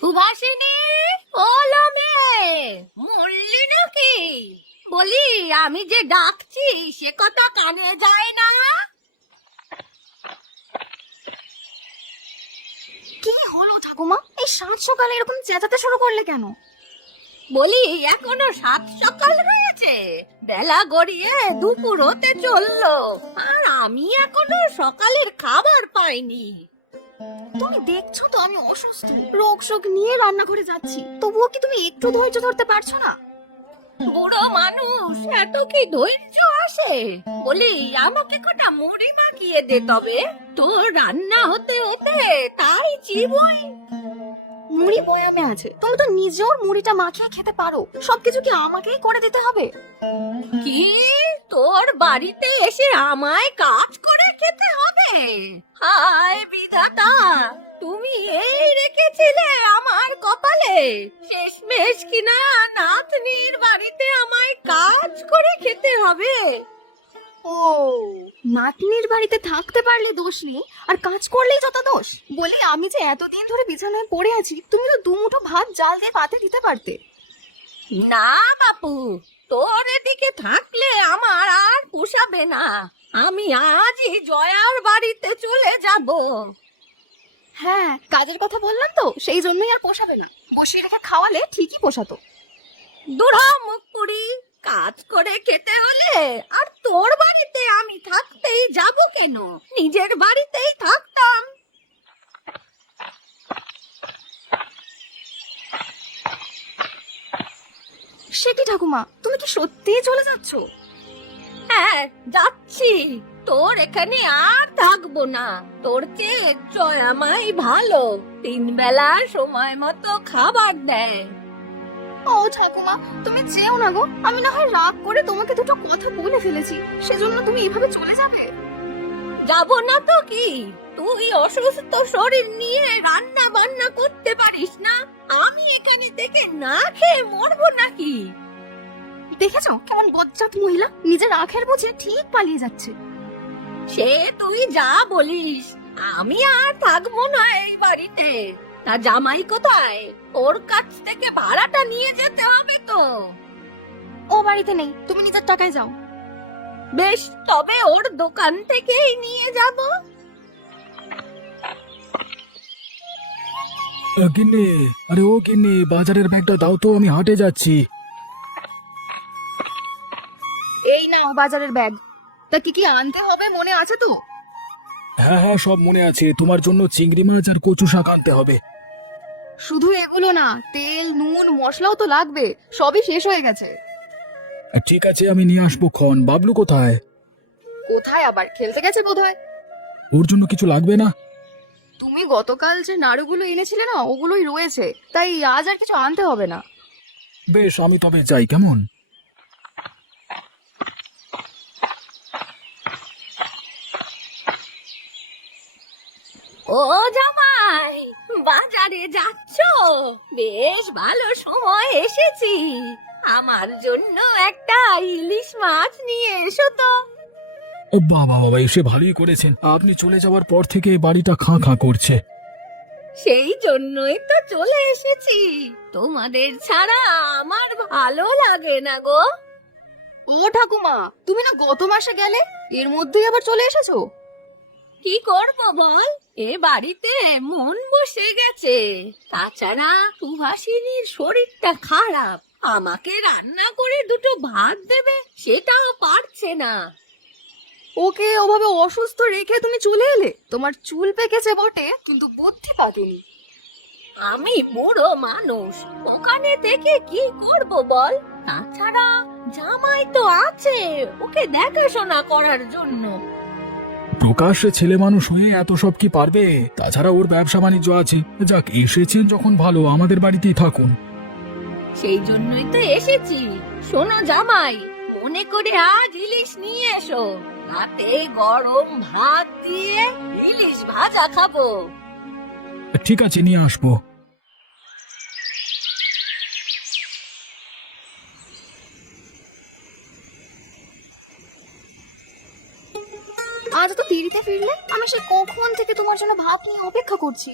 সুভাষিনী, ও লমে, মরলি নাকি? বলি, আমি যে ডাকছি সে কথা কানে যায় না। কি হলো ঠাকুমা? এই সাত সকালে এরকম চেঁচাতে শুরু করলে কেন? বলি, এখনো সাত সকাল হয়েছে, বেলা গড়িয়ে দুপুর হতে চললো, আর আমি এখনো সকালের খাবার পাইনি। তুমি দেখছো তো আমি অসুস্থ, রোগ শোক নিয়ে রান্নাঘরে যাচ্ছি, তবুও কি তুমি একটু ধৈর্য ধরতে পারছো না? বুড়ো মানুষ, এত কি ধৈর্য আসে? বলি, আমাকে কটা মুড়ি মাখিয়ে দে তবে, তোর রান্না হতে হতে তাই চিবই। মুড়ি বয়ামে আছে, তুমি তো নিজেও মুড়িটা মাখিয়ে খেতে পারো, সবকিছু কি আমাকেই করে দিতে হবে? কি, তোর বাড়িতে এসে আমায় কাজ করে খেতে হবে? হায় বিধাতা, তুমি এই রেখেছিলে আমার কপালে, শেষমেশ কিনা নাতনির বাড়িতে আমায় কাজ করে খেতে হবে। ও, নাতনির বাড়িতে থাকতে পারলে দোষ নেই, আর কাজ করলেই যত দোষ। বলি, আমি যে এতদিন ধরে বিছানায় পড়ে আছি, তুমি তো দুমুঠো ভাত জাল দিয়ে পাতে দিতে পারতে। না বাপু, তোর এদিকে থাকলে আমার আর পোষাবে না, আমি আজই জয়ার বাড়িতে চলে যাব। হ্যাঁ, কাজের কথা বললাম তো, সেই জন্যই আর পোষাবে না। বসিয়ে রেখে খাওয়ালে ঠিকই পোষাতো। দুরা মুখ পুরি, কাজ করে খেতে হলে আর তোর বাড়িতে আমি থাকতেই যাব কেন? নিজের বাড়িতেই থাকতাম। সে কি ঠাকুমা, তুমি কি সত্যিই চলে যাচ্ছ? হ্যাঁ, যাচ্ছি। তোর এখানে আর থাকবো না, তোর চেয়ে জয়ামাই ভালো, 3 বেলা সময় মতো খাবার দেয়। ও ঠাকুমা, তুমি যেও না গো, আমি না হয় রাগ করে তোমাকে দুটো কথা বলে ফেলেছি, সেজন্য তুমি এভাবে চলে যাবে? যাব না তো কি? তুই অসুস্থ শরীর নিয়ে রান্না বান্না করতে পারিস না, আমি এখানে থেকে না খেয়ে মরবো নাকি? দেখেছো কেমন বজ্জাত মহিলা, নিজের আখের বুঝে ঠিক পালিয়ে যাচ্ছে। সে তুই যা বলিস, আমি আর থাকবো না এই বাড়িতে। তা জামাই কোথায়? ওর কাছ থেকে ভাড়াটা নিয়ে যেতে হবে তো। ও বাড়িতে নেই, তুমি নিজের টাকায় যাও। বেশ, তবে ওর দোকান থেকেই নিয়ে যাব। গিন্নি, আরে ও গিন্নি, বাজারের ব্যাগটা দাও তো, আমি হাটে যাচ্ছি। এই নাও বাজারের ব্যাগ। তা কি কি আনতে হবে মনে আছে তো? হ্যাঁ হ্যাঁ, সব মনে আছে। তোমার জন্য চিংড়ি মাছ আর কচু শাক আনতে হবে। শুধু এগুলো না, তেল নুন মশলাও তো লাগবে, সবই শেষ হয়ে গেছে। ঠিক আছে, আমি নিয়ে আসবো ক্ষণ। বাবলু কোথায়? কোথায় আবার, খেলতে গেছে বোধহয়। ওর জন্য কিছু লাগবে না? তুমি গতকাল যে নাড়ুগুলো এনেছিলে না, ওগুলোই রয়েছে, তাই আজ আর কিছু আনতে হবে না। বেশ, আমি তবে যাই, কেমন? ও জামাই, বাজারে যাচ্ছ? বেশ ভালো সময় এসেছি, আমার জন্য একটা ইলিশ মাছ নিয়ে এসো তো। ও বাবা বাবা, এসে ভালোই করেছেন। আপনি চলে যাওয়ার পর থেকে বাড়িটা খাঁ খাঁ করছে। সেই জন্যই তো চলে এসেছি, তোমাদের ছাড়া আমার ভালো লাগে না গো। ও ঠাকুমা, তুমি না গত মাসে গেলে, এর মধ্যেই আবার চলে এসেছো? কি করবো বল, এ বাড়িতে মন বসে গেছে। তাছাড়া সুহাসিনীর শরীরটা খারাপ, আমাকে রান্না করে দুটো ভাত দেবে সেটাও পারছে না। ওকে ওভাবে অসুস্থ রেখে তুমি চলে এলে? তোমার চুল পেকেছে বটে, কিন্তু বুদ্ধি পাকেনি। আমি বুড়ো মানুষ, ওখানে থেকে কি করব বল? তাছাড়া জামাই তো আছে ওকে দেখাশোনা করার জন্য। প্রকাশ্যে ছেলে মানুষ হয়ে এত সব কি পারবে? তাছাড়া ওর ব্যবসা বাণিজ্য আছে। যাক, এসেছেন যখন ভালো, আমাদের বাড়িতেই থাকুন। সেই জন্যই তো এসেছি। শোনো জামাই, মনে করে আজ ইলিশ নিয়ে এসো, রাতে গরম ভাত দিয়ে ইলিশ ভাজা খাবো। ঠিক আছে, নিয়ে আসবো। আজ তো দেরিতে ফিরলে, আমি সে কখন থেকে তোমার জন্য ভাত নিয়ে অপেক্ষা করছি।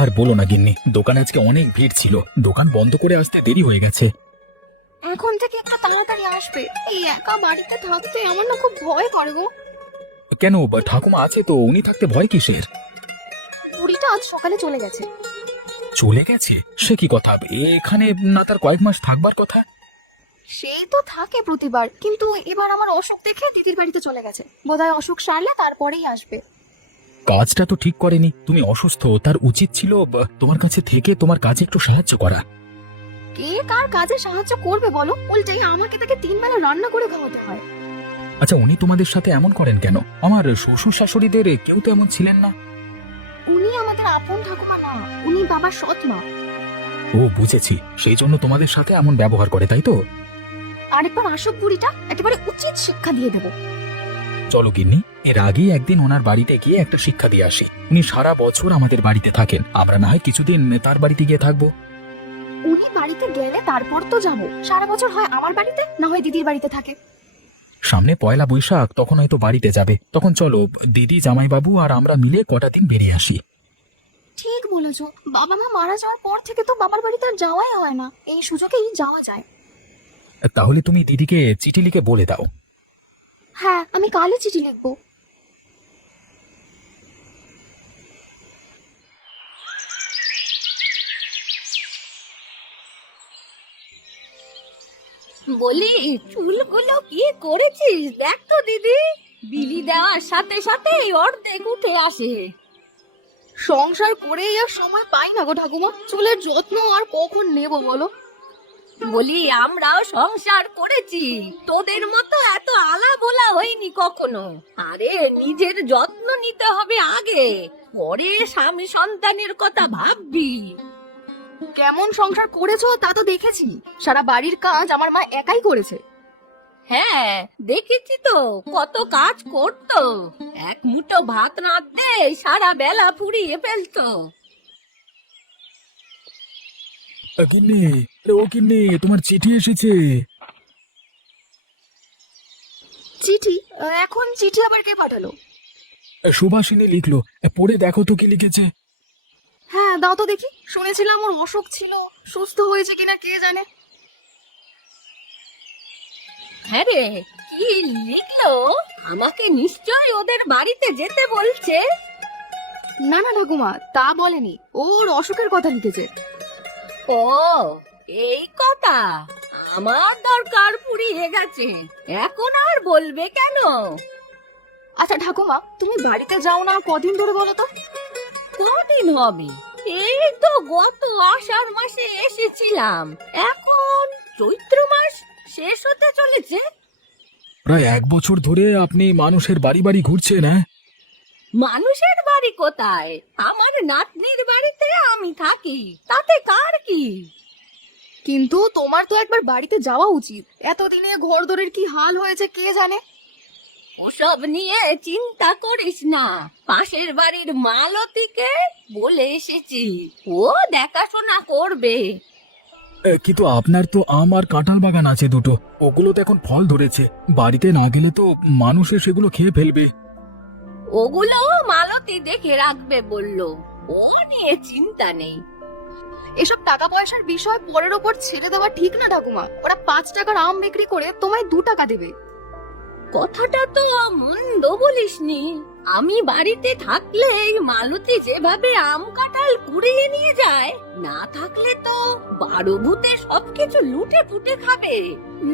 আর বলো না গিন্নি, দোকানে আজকে অনেক ভিড় ছিল, দোকান বন্ধ করে আসতে দেরি হয়ে গেছে। এখন থেকে একটু তাড়াতাড়ি আসবে। এই একা বাড়িতে থাকতে আমার না খুব ভয় করে গো। কেন, ঠাকুমা আছে তো, উনি থাকতে ভয় কিসের? বুড়িটা আজ সকালে চলে গেছে। চলে গেছে? সে কি কথা, এখানে না তার কয়েক মাস থাকবার কথা? সেই তো থাকে প্রতিবার, কিন্তু এবার আমার অসুখ দেখে দিদির বাড়িতে চলে গেছে। বোধহয় অসুখ সারলে তারপরেই আসবে। কাজটা তো ঠিক করেনি, তুমি অসুস্থ, তার উচিত ছিল তোমার কাছে থেকে তোমার কাজে একটু সাহায্য করা। কে কার কাজে সাহায্য করবে বলো? উল্টেই আমাকে তাকে 3 বেলা রান্না করে খাওয়াতে হয়। আচ্ছা, উনি তোমাদের সাথে এমন করেন কেন? আমার শ্বশুর শাশুড়িদের কেউ তো এমন ছিলেন না। উনি আমাদের আপন ঠাকুমা না, উনি বাবার সৎ মা। ও বুঝেছি, সেই জন্য তোমাদের সাথে এমন ব্যবহার করে, তাই তো? আরেকবার আসুক বুড়িটা, একেবারে উচিত শিক্ষা দিয়ে দেবো। চলো গিন্নি, এর আগেই একদিন ওনার বাড়িতে গিয়ে একটা শিক্ষা দিয়ে আসি। উনি সারা বছর আমাদের বাড়িতে থাকেন, আমরা না হয় কিছুদিন তার বাড়িতে গিয়ে থাকবো। উনি বাড়িতে গেলে তারপর তো যাবো। সারা বছর হয় আমার বাড়িতে, না হয় দিদির বাড়িতে থাকে। সামনে পয়লা বৈশাখ, তখন হয়তো বাড়িতে যাবে, তখন চলো দিদি, জামাইবাবু আর আমরা মিলে কটা দিন বেরিয়ে আসি। ঠিক বলেছো, বাবা মা মারা যাওয়ার পর থেকে তো বাবার বাড়িতে আর যাওয়াই হয় না। এই সুযোগেই যাওয়া যায়। তাহলে তুমি দিদিকে চিঠি লিখে বলে দাও। হ্যাঁ, আমি কালই চিঠি লিখবো। বলি, চুলগুলো কি করেছিস দেখ তো দিদি, বিলি দেওয়ার সাথে সাথে অর্ধেক উঠে আসে। সংসার করেই আর সময় পাই না গো ঠাকুমা, চুলের যত্ন আর কখন নেব বলো? বলি, আমরাও সংসার করেছি, তোদের মতো এত আলা বলা হয়নি কখনো। আরে নিজের যত্ন নিতে হবে আগে, পরে স্বামী সন্তানের কথা ভাববি। কেমন সংসার করেছো তা তো দেখেছি। সারা বাড়ির কাজ আমার মা একাই করেছে। হ্যাঁ, দেখেছি তো কত কাজ করতো, এক মুঠো ভাত রাঁধতে সারা বেলা ফুরিয়ে ফেলতো। গিন্নি, ও গিন্নি, তোমার চিঠি এসেছে। চিঠি? এখন চিঠি আবার কে পাঠালো? সুভাষিনী লিখলো, পড়ে দেখো তো কি লিখেছে। হ্যাঁ, দাও তো দেখি। শুনেছিলাম ওর অসুখ ছিল, সুস্থ হয়েছে কিনা কে জানে। হ্যাঁ রে, কি লিখলো? আমাকে নিশ্চয়ই ওদের বাড়িতে যেতে বলছে। না না ঠাকুমা, তা বলেনি। ওর অসুখের কথা লিখেছে। ও, এই কথা। আমার দরকার ফুরিয়ে গেছে, এখন আর বলবে কেন? আচ্ছা ঠাকুমা, তুমি বাড়িতে যাও না কদিন ধরে বলো তো? কদিন হবে? এই তো গত আষাঢ় মাসে এসেছিলাম, এখন চৈত্র মাস শেষ হতে চলেছে। প্রায় 1 বছর ধরে আপনি মানুষের বাড়ি বাড়ি ঘুরছেন। হ্যাঁ, মানুষের বাড়ি কোথায়? আমার নাতনির বাড়িতে আমি থাকি, তাতে কার কি? কিন্তু তোমার তো একবার বাড়িতে যাওয়া উচিত। এতদিনে ঘরদোরের কি হাল হয়েছে কে জানে। ওসব নিয়ে চিন্তা করিস না, পাশের বাড়ির মালতীকে বলে এসেছি, ও দেখাশোনা করবে। কিন্তু আপনার তো আম আর কাঁঠাল বাগান আছে দুটো, ওগুলো তো এখন ফল ধরেছে, বাড়িতে না গেলে তো মানুষে সেগুলো খেয়ে ফেলবে। ওগুলো মালতী দেখে রাখবে বললো, ও নিয়ে চিন্তা নেই। এসব টাকা পয়সার বিষয় পরের ওপর ছেড়ে দেওয়া ঠিক না ঠাকুমা। ওরা 5 টাকার আম বিক্রি করে তোমায় 2 টাকা দেবে। কথাটা তো মন্দ বলিসনি। আমি বাড়িতে থাকলে মালতী যেভাবে আম কাঁঠাল কুড়িয়ে নিয়ে যায়, না থাকলে তো 12 ভূতে সবকিছু লুটে পুটে খাবে।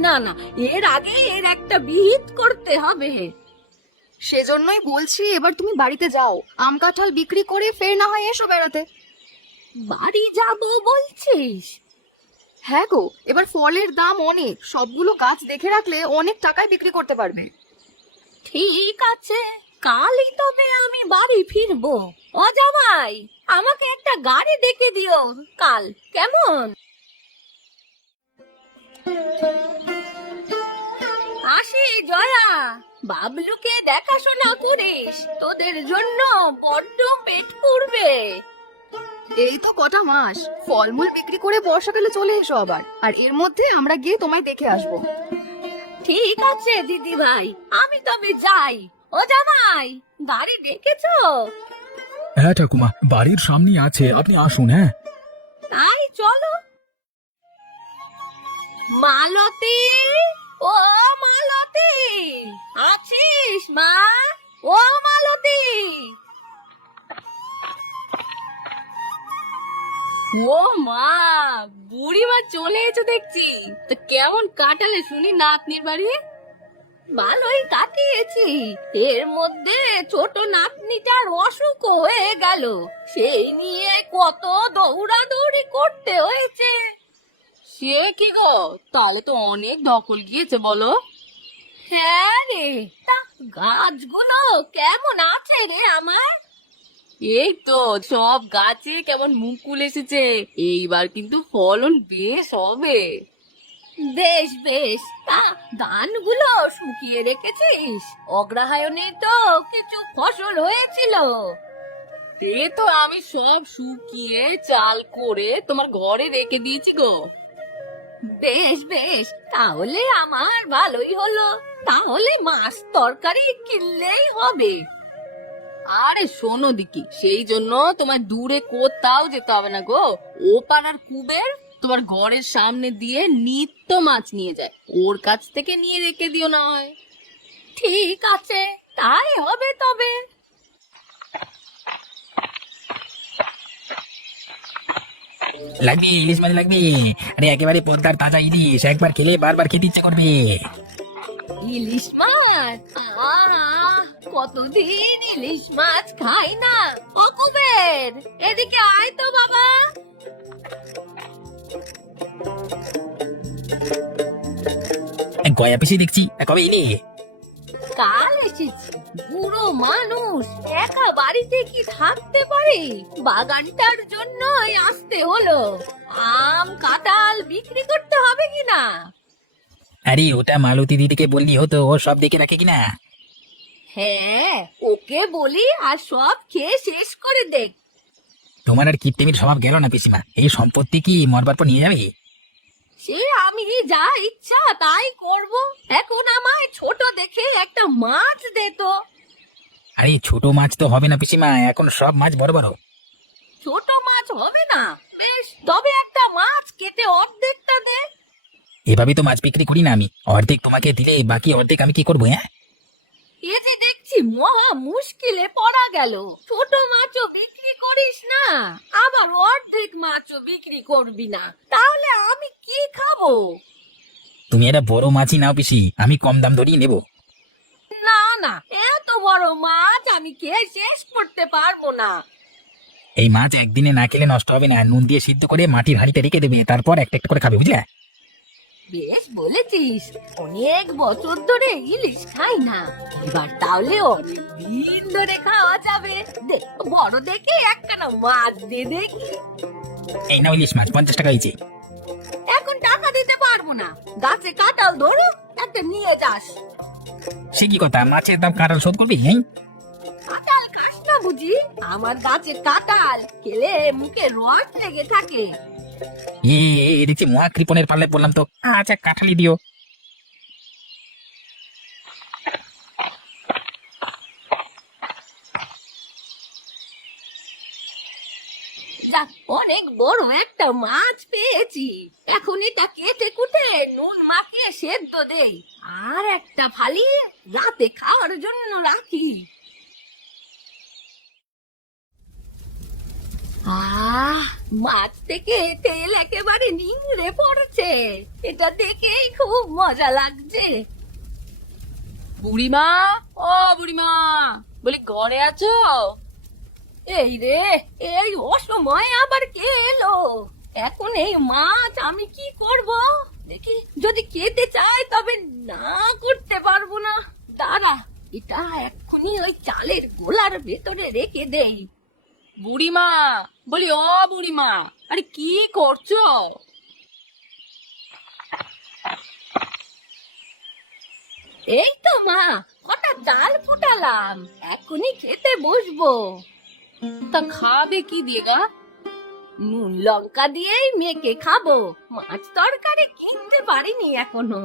না না, এর আগে এর একটা বিহিত করতে হবে। সেজন্যই বলছি এবার তুমি বাড়িতে যাও, আম কাঁঠাল বিক্রি করে ফের না হয় এসো বেড়াতে। বাড়ি যাব বলছিস? হ্যাঁ গো, এবার ফলের দাম অনেক, সবগুলো গাছ দেখে রাখলে অনেক টাকায় বিক্রি করতে পারবে। ঠিক আছে, কালই তবে আমি বাড়ি ফিরবো। ও জামাই, আমাকে একটা গাড়ি ডেকে দিও কাল, কেমন? আসি জয়া, বাবলুকে দেখাশোনা করিস, তোদের জন্য বড্ড পেট পুড়বে। এই তো কটা মাস, ফলমূল বিক্রি করে বর্ষাকালে চলে এসো আবার, আর এর মধ্যে আমরা গিয়ে তোমায় দেখে আসবো। ঠিক আছে দিদি ভাই, আমি তবে যাই। ও জামাই, গাড়ি ডেকেছো? হ্যাঁ ঠাকুমা, বাড়ির সামনেই আছে, আপনি আসুন। হ্যাঁ, তাই চলো। মালতী, ও মালতী, আছিস মা? ও মালতী, ও মা, বুড়িমা চলে এসো দেখছি। তো কেমন কাটালে শুনি নাতনির বাড়ি? ভালোই কাটিয়েছি। এর মধ্যে ছোট নাতনিটার অসুখ হয়ে গেল, সেই নিয়ে কত দৌড়াদৌড়ি করতে হয়েছে। সে কি গো, তাহলে তো অনেক ধকল গিয়েছে বলো। হ্যাঁ রে, তা গাছগুলো কেমন আছে রে আমার? এই তো সব গাছে কেমন মুকুল এসেছে, এইবার কিন্তু ফলন বেশ হবে। বেশ বেশ, তা ধানগুলো শুকিয়ে রেখেছিস? অগ্রহায়ণে তো কিছু ফসল হয়েছিল। এ তো আমি সব শুকিয়ে চাল করে তোমার ঘরে রেখে দিয়েছি গো। বেশ বেশ, তাহলে আমার ভালোই হলো। তাহলে মাছ তরকারি কিনলেই হবে। আরে শোনো দিকি, সেই জন্য তোমার দূরে কোথাও যেতে হবে না গো। ও পাড়ার কুবের তোমার ঘরের সামনে দিয়ে নিত্য মাছ নিয়ে যায়, ওর কাছ থেকে নিয়ে রেখে দিও না হয়। ঠিক আছে, তাই হবে তবে। লাগবে ইলিশ মাছ লাগবে। আরে একেবারে পদ্মার তাজা ইলিশ, একবার খেলে বারবার খেতে ইচ্ছে করবে। ইলিশ মাছ, কতদিন ইলিশ মাছ খাই না। ও কুবের, এদিকে আয় তো বাবা। গয়া পিসি দেখছি, কবে এলে? কাল এসেছি। বুড়ো মানুষ একা বাড়িতে কি থাকতে পারে? বাগানটার জন্য আসতে হলো। আম কাঁঠাল বিক্রি করতে হবে কিনা? আরে ওটা মালতী দিদিকে বললি হতো, ও সব দেখে রাখে কিনা। হ্যাঁ, ওকে বলি আর সব খেয়ে শেষ করে দেখ। তোমার আর কিপটেমির স্বভাব গেল না পিসিমা, এই সম্পত্তি কি মরবার পর নিয়ে যাবে? সে আমি যা ইচ্ছা তাই করব। এখন আমায় ছোট দেখে একটা মাছ দে তো। আরে ছোট মাছ তো হবে না পিসিমা, এখন সব মাছ বড় বড়। ছোট মাছ হবে না? বেশ, তবে একটা মাছ কেটে অর্ধেকটা দে। এভাবে তো মাছ বিক্রি করি না আমি, অর্ধেক তোমাকে দিলে বাকি অর্ধেক আমি কি করবো? হ্যাঁ, এ যে দেখছি মহা মুশকিলে পড়া গেল। ছোট মাছও বিক্রি করিস না, আবার অর্ধেক মাছও বিক্রি করবি না, তাহলে আমি কি খাবো? তুমি একটা বড় মাছই নাও পিসি, আমি কম দাম ধরিয়ে নেবো। না না, এত বড় মাছ আমি খেয়ে শেষ করতে পারবো না। এই মাছ একদিনে না খেলে নষ্ট হবে না, নুন দিয়ে সিদ্ধ করে মাটির হাঁড়িতে রেখে দেবে, তারপর একটা একটা করে খাবে, বুঝলে? বেশ বলেছিস, অনেক বছর ধরে ইলিশ খাই না, এবার তাহলে অনেক দিন ধরে খাওয়া যাবে। দে, বড় দেখে একখানা মাছ দে দেখি। এই নাও ইলিশ মাছ, 50 টাকা হয়েছে। এখন টাকা দিতে পারবো না, গাছে কাঁঠাল ধরো, একটা নিয়ে যাস। সে কি কথা, মাছের দাম কাঁঠাল শোধ করবি? হ্যাঁ, কাঁঠাল খাস না বুঝি? আমার গাছে কাঁঠাল খেলে মুখে রস লেগে থাকে। দেখছি মহা কৃপণের পাল্লায় বললাম তো। আচ্ছা কাঁঠালি দিও। যাক, অনেক বড় একটা মাছ পেয়েছি। এখন এটা কেটে কুটে নুন মাখিয়ে সেদ্ধ দেই, আর একটা ফালিয়ে রাতে খাওয়ার জন্য রাখি। মাছ থেকে তেল একেবারে নিংড়ে পড়ছে, এটা দেখেই খুব মজা লাগছে। বুড়িমা, ও বুড়িমা, বলি ঘরে আছো? এই রে, এই অসময়ে আবার কে এলো? এখন এই মাছ আমি কি করব? দেখি, যদি খেতে চাই তবে না করতে পারবো না। দাঁড়া, এটা এক্ষুনি ওই চালের গোলার ভেতরে রেখে দেই। বুড়িমা, বলি ও বুড়িমা, আরে কি করছো? এই তো মা, কটা চাল ফুটালাম, এক্ষুনি খেতে বসবো। তা খাবে কি দিয়ে গা? নুন লঙ্কা দিয়েই মেখে খাবো, মাছ তরকারি কিনতে পারিনি এখনো।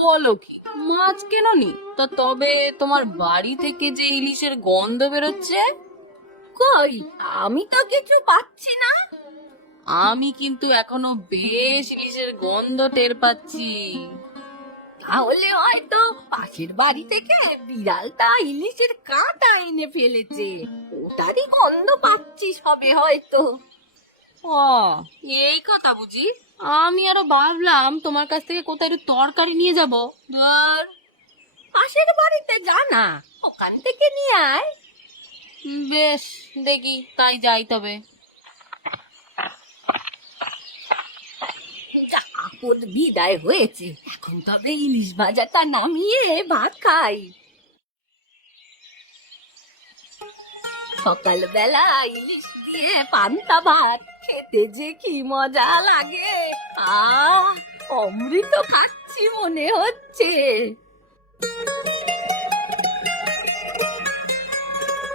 বলো কি, মাছ কেননি? তা তবে তোমার বাড়ি থেকে যে ইলিশের গন্ধ বেরোচ্ছে, কই, আমি তো কিছু পাচ্ছি না। আমি কিন্তু এখনো বেশ ইলিশের গন্ধ টের পাচ্ছি। তাহলে হয়তো পাশের বাড়ি থেকে বিড়ালটা ইলিশের কাঁটা এনে ফেলেছে, ওটারই গন্ধ পাচ্ছিস হবে হয়তো। ও, এই কথা বুঝি? আমি আরো ভাবলাম তোমার কাছ থেকে কোথায় একটু তরকারি নিয়ে যাব। ধর, পাশের বাড়িতে যা না, ওখান থেকে নিয়ে আয়। বেশ, দেখি তাই যাই তবে। যা, আপদ বিদায় হয়েছে, এখন তবে ইলিশ ভাজাটা নামিয়ে ভাত খাই। সকালবেলা ইলিশ দিয়ে পান্তা ভাত খেতে যে কি মজা লাগে, অমৃত খাচ্ছি মনে হচ্ছে।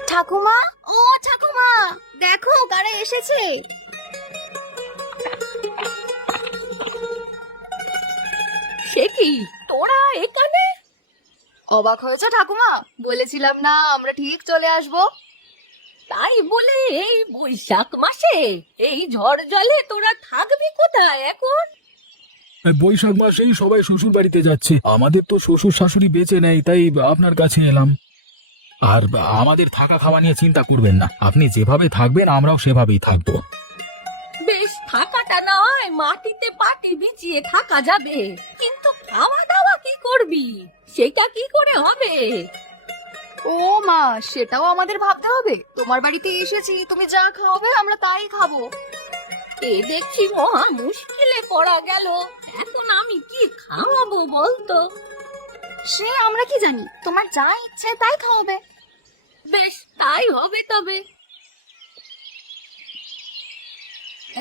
ঠাকুমা, ও ঠাকুমা, দেখো কারা এসেছে। সে কি, তোরা এখানে? অবাক হয়েছে ঠাকুমা? বলেছিলাম না আমরা ঠিক চলে আসবো। তাই বলে এই বৈশাখ মাসে এই ঝড় জলে তোরা থাকবি কোথায় এখন? বৈশাখ মাসেই সবাই শ্বশুর বাড়িতে যাচ্ছে, আমাদের তো শ্বশুর শাশুড়ি বেঁচে নেই, তাই আপনার কাছে এলাম। আর আমাদের থাকা খাওয়া নিয়ে চিন্তা করবেন না, আপনি যেভাবে থাকবেন আমরাও সেভাবেই থাকবো। বেশ, থাকাটা না হয় মাটিতে পাটি বিছিয়ে থাকা যাবে, কিন্তু খাওয়া দাওয়া কি করবি, সেটা কি করে হবে? ও মা, সেটাও আমাদের ভাবতে হবে। তোমার বাড়িতে এসেছি, তুমি যা খাওয়াবে আমরা তাই খাবো। এ দেখছি মহা মুশকিলে পড়া গেল, এখন আমি কি খাওয়াবো বলতো? সে আমরা কি জানি, তোমার যা ইচ্ছে তাই খাওয়াবে। বেশ, তাই হবে তবে।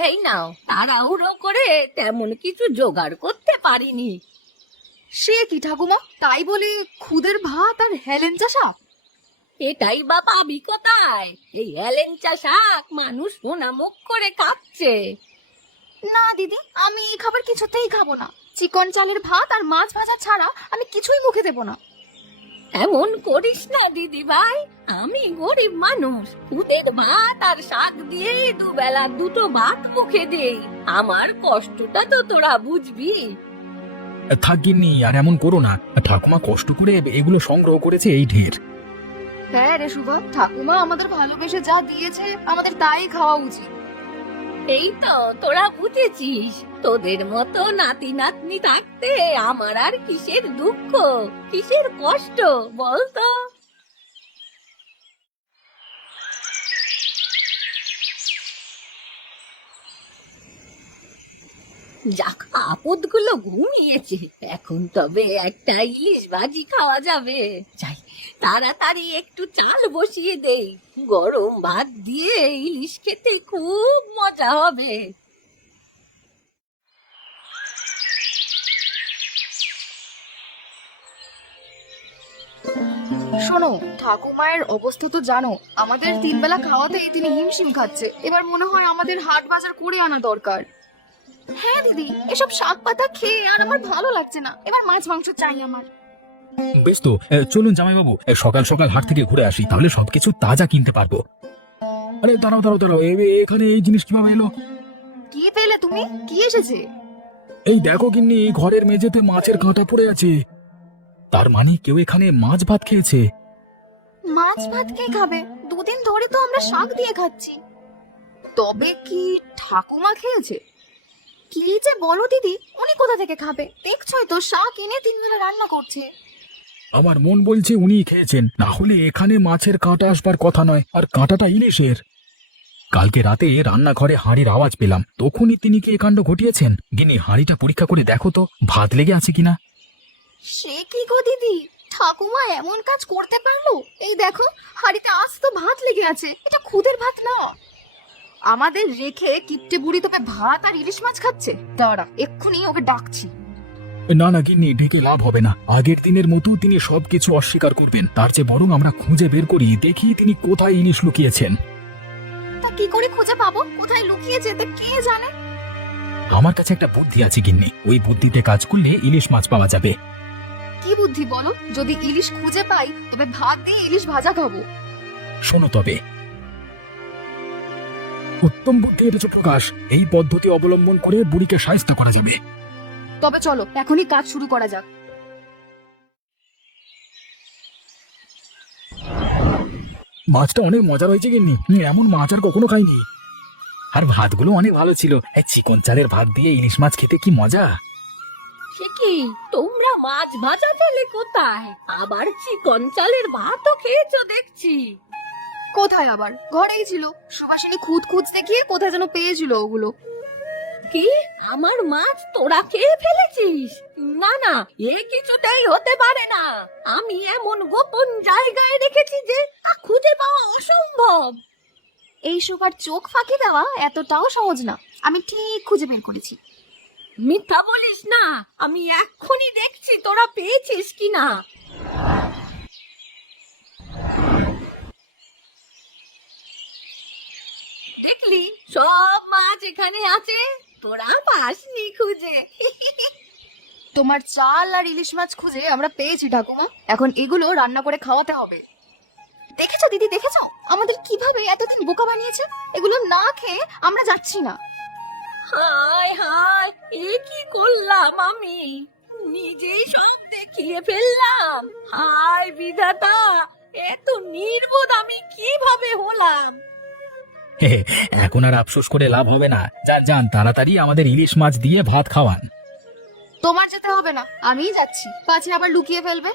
এই নাও, তাড়াহুড়ো করে তেমন কিছু জোগাড় করতে পারিনি। সে কি ঠাকুমা, তাই বলে খুদের ভাত আর হেলেঞ্চা শাক? এটাই বা পাবি কোথায়? এই হেলেঞ্চা শাক মানুষ সোনা মুখ করে খাচ্ছে। না দিদি, আমি এই খাবার কিছুতেই খাবো না। চিকন চালের ভাত আর মাছ ভাজা ছাড়া আমি কিছুই মুখে দেবো না। এমন করিস না দিদি ভাই, আমি গরিব মানুষ, খুদের ভাত আর শাক দিয়ে দুবেলা দুটো ভাত মুখে দেই, আমার কষ্টটা তো তোরা বুঝবি। থাকিনি, আর এমন করো না, ঠাকুমা কষ্ট করে এগুলো সংগ্রহ করেছে, এই ঢের। হ্যাঁ রে শুভ, ঠাকুমা আমাদের ভালোবেসে যা দিয়েছে আমাদের তাই খাওয়া উচিত। এই তো তোরা বুঝেছিস, তোদের মতো নাতি নাতনি থাকতে আমার আর কিসের দুঃখ, কিসের কষ্ট বলতো? যাক, আপদগুলো ঘুমিয়েছে, এখন তবে একটা ইলিশ ভাজি খাওয়া যাবে। যাই, তাড়াতাড়ি একটু চাল বসিয়ে দেই, গরম ভাত দিয়ে ইলিশ খেতে খুব মজা হবে। শোনো, ঠাকুমায়ের অবস্থা তো জানো, আমাদের তিন বেলা খাওয়াতেই তিনি হিমশিম খাচ্ছে। এবার মনে হয় আমাদের হাট বাজার করে আনা দরকার। হ্যাঁ দিদি, এসব শাক পাতা খেয়ে আর আমার ভালো লাগছে না, এবার মাছ মাংস চাই আমার। বেশ তো, চলুন জামাইবাবু, সকাল সকাল হাট থেকে ঘুরে আসি, তাহলে সবকিছু তাজা কিনতে পারবো। আরে দাঁড়াও দাঁড়াও দাঁড়াও, এখানে এই জিনিস কিভাবে এলো? কি পেলে তুমি? কি এসেছে? এই দেখো গিন্নি, ঘরের মেঝেতে মাছের কাঁটা পড়ে আছে। তার মানে কেউ এখানে মাছ ভাত খেয়েছে। মাছ ভাত কে খাবে? দুদিন ধরে তো আমরা শাক দিয়ে খাচ্ছি। তবে কি ঠাকুমা খেয়েছে? কি যে বলো দিদি, উনি কোথা থেকে খাবে? দেখছই তো শাক এনে তিন বেলা রান্না করছে। আমার মন বলছে উনিই খেয়েছেন, না হলে এখানে মাছের কাঁটা আসবার কথা নয়, আর কাঁটাটা ইলিশের। কালকে রাতে রান্নাঘরে হাঁড়ির আওয়াজ পেলাম, তখনই তিনি কি এ কাণ্ড ঘটিয়েছেন। গিন্নি, হাঁড়িটা পরীক্ষা করে দেখো তো ভাত লেগে আছে কিনা। সে কি গো দিদি, ঠাকুমা এমন কাজ করতে পারলো? এই দেখো, হাঁড়িতে আজ তো ভাত লেগে আছে, এটা খুদের ভাত না। আমাদের রেখে কিপ্টে বুড়ি তবে ভাত আর ইলিশ মাছ খাচ্ছে। দাঁড়া, এক্ষুনি ওকে ডাকছি। না না গিন্নি, ডেকে লাভ হবে না, আগের দিনের মতো তিনি সবকিছু অস্বীকার করবেন। তার চেয়ে বরং আমরা খুঁজে বের করি, দেখি তিনি কোথায় ইলিশ লুকিয়েছেন। তা কি করে খুঁজে পাবো কোথায় লুকিয়েছে, তা কে জানে? আমার কাছে একটা বুদ্ধি আছে গিন্নি, ওই বুদ্ধিতে কাজ করলে ইলিশ মাছ পাওয়া যাবে। কি বুদ্ধি বলো? যদি ইলিশ খুঁজে পাই তবে ভাত দিয়ে ইলিশ ভাজা খাবো। শোনো তবে। উত্তম বুদ্ধি এনেছো প্রকাশ। এই পদ্ধতি অবলম্বন করে বুড়িকে সাহায্য করা যাবে। তবে চলো এখনই কাজ শুরু করা যাক। মাছটা অনেক মজার হয়েছে গিন্নি, এমন মাছ আর কখনো খাইনি। আর ভাতগুলো অনেক ভালো ছিল। এই চিকন চালের ভাত দিয়ে ইলিশ মাছ খেতে কি মজা। সে কি, তোমরা মাছ ভাজা পেলে কোথায়? আবার চিকন চালের ভাতও খেয়েছো দেখছি। কোথায় আবার, ঘরেই ছিল। সুভাষিনী খুঁত খুঁজতে গিয়ে কোথায় যেন পেয়েছিল ওগুলো। কি, আমার মাছ তোরা খেয়ে ফেলেছিস? না না, এ কিছুতেই হতে পারে না। আমি এমন গোপন জায়গায় রেখেছি যে তা খুঁজে পাওয়া অসম্ভব। এই সুভার চোখ ফাঁকি দেওয়া এতটাও সহজ না, আমি ঠিক খুঁজে বের করেছি। মিথ্যা বলিস না, আমি এক্ষুনি দেখছি তোরা পেয়েছিস কিনা। দেখলি, সব মাছ এখানে আছে, তোরা পাসনি খুঁজে। তোমার চাল আর ইলিশ মাছ খুঁজে আমরা পেয়েছি ঠাকুমা, এখন এগুলো রান্না করে খাওয়াতে হবে। দেখেছো দিদি, দেখেছো আমাদের কিভাবে এতদিন বোকা বানিয়েছে? এগুলো না খেয়ে আমরা যাচ্ছি না। হায় হায়, এ কি করলাম আমি? নিজেই সব দেখিয়ে ফেললাম। হায় বিধাতা, এত নির্বোধ আমি কিভাবে হলাম? এখন আর আফসোস করে লাভ হবে না। যান যান, তাড়াতাড়ি আমাদের ইলিশ মাছ দিয়ে ভাত খাওয়ান। তোমার যেতে হবে না, আমিই যাচ্ছি, পাছে আবার লুকিয়ে ফেলবে।